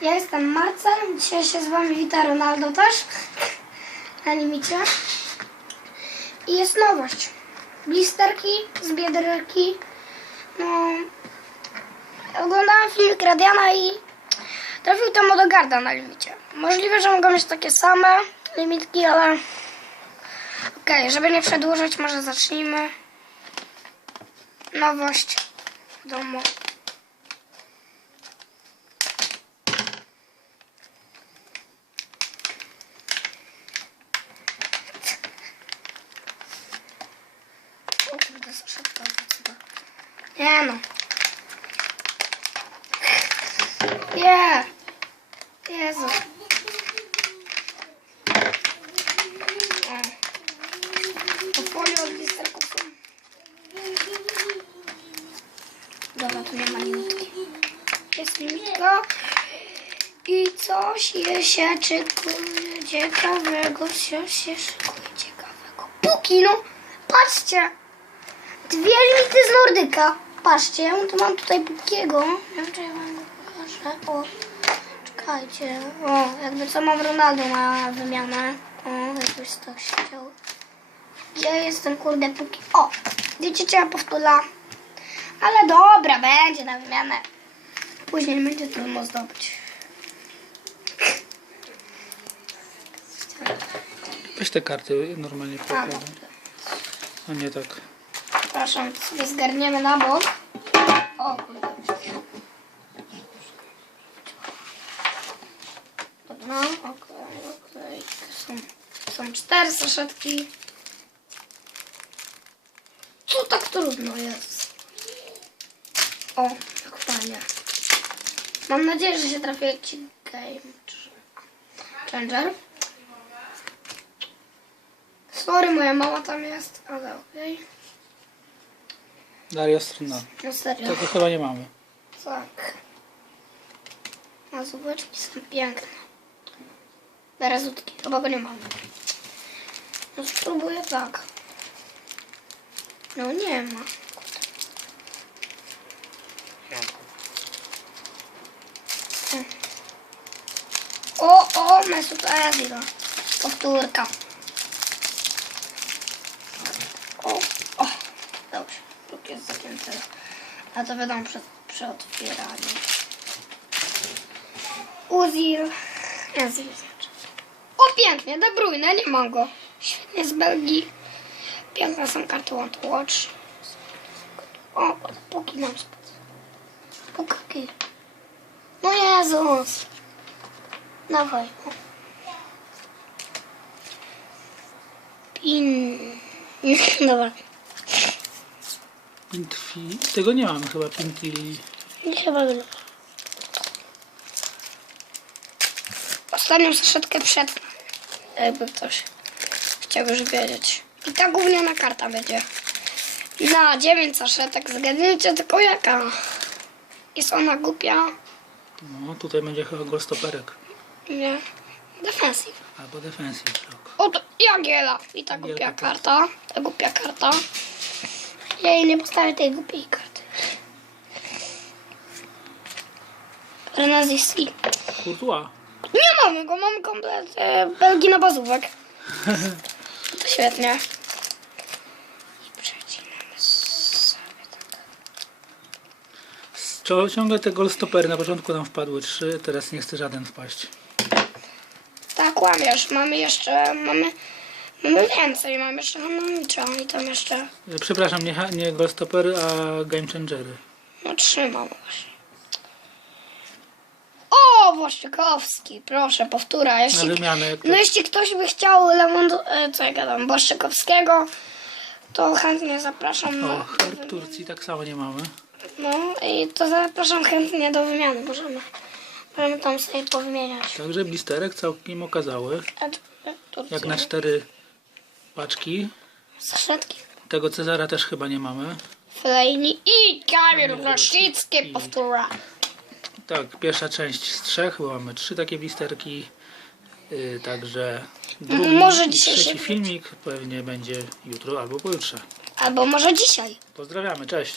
Ja jestem Marcel. Dzisiaj się z wami wita Ronaldo też. Na limicie. I jest nowość. Blisterki z biedrki. No. Oglądałem film Gradiana i trafił tam Odegarda na limicie. Możliwe, że mogą mieć takie same limitki, ale... Okej, żeby nie przedłużać, może zacznijmy. Nowość domu. O kurde, za szybko chyba. Nie no. Nie. Jezu. O. To folio od blisterków są. Dobra, tu nie ma limitki. Jest limitka. I coś się szykuje ciekawego, się, się szykuje ciekawego. Póki no, patrzcie. Dwie limity z Nordyka. Patrzcie, ja tu mam tutaj Pukiego. Nie wiem, czy ja wam go pokażę. O, czekajcie. O, jakby co mam Ronaldo na wymianę. O, jakoś to działo. Gdzie jest ten kurde Puki? O, wiecie, czy ja powtórzę. Ale dobra, będzie na wymianę. Później będzie trudno zdobyć. Weź te karty normalnie dobra. A nie tak. Przepraszam, to sobie zgarniemy na bok. O kurde. Dobra, okej, okej. Są, są cztery saszetki. Co tak trudno jest? O, jak fajnie. Mam nadzieję, że się trafi jakiś game changer. Sorry, moja mama tam jest, ale okej. Daria Struna. No serio. Tego chyba nie mamy. Tak. A zubeczki są piękne. Berazutki, chyba go nie mam. No spróbuję tak. No nie ma. O, o, Mesut Özil. Powtórka. O, o, dobrze. A to wiadomo przy, przy otwieraniu. Uzil. Özil. O, pięknie, De Bruyne, nie mam go. Świetnie z Belgii. Piękne są karty One Watch. O, póki nam spadł. Póki. No Jezus. Dawaj. Pin. Dobra. Pintfi... Tego nie mamy chyba. Pinti... Nie chyba wygląda. Ostatnią saszetkę przed. Jakby ktoś chciał już wiedzieć. I ta gówniana karta będzie. Na 9 saszetek zgadnijcie tylko jaka. Jest ona głupia? No, tutaj będzie chyba gostoperek. Nie. Defensive. Albo defensive shock. O, to Jagiela. I ta głupia karta. Ta głupia karta. Ja jej nie postawię tej głupiej karty. Renazisi. Courtois. Nie mamy go, mamy komplet e, Belgii na bazówek. To świetnie. I przecinamy sobie tak. Czo- Ciągle te goalstopery na początku nam wpadły trzy, teraz nie chce żaden wpaść. Tak, kłamiesz. Mamy jeszcze, mamy, mamy więcej. Mamy jeszcze Hanomicza i tam jeszcze, E, Przepraszam, nie, ha- nie goalstopery, a game changery. no trzymam właśnie. O, Błaszczykowski, proszę, powtóra. Na Jeśli, wymianę. Jak no jeśli ktoś by chciał Lemon, e, co ja gadam, Błaszczykowskiego, to chętnie zapraszam O, na... herb Turcji tak samo nie mamy. No i to zapraszam chętnie do wymiany. Możemy, możemy tam sobie powymieniać. Także blisterek całkiem okazały. A tu- tu- Jak na cztery paczki. Saszetki. Tego Cezara też chyba nie mamy. Fejni i Kamil Grosicki powtóra. Tak, pierwsza część z trzech, bo mamy trzy takie blisterki. Yy, także drugi może i dzisiaj trzeci się filmik pewnie będzie jutro albo pojutrze. Albo może dzisiaj. Pozdrawiamy, cześć.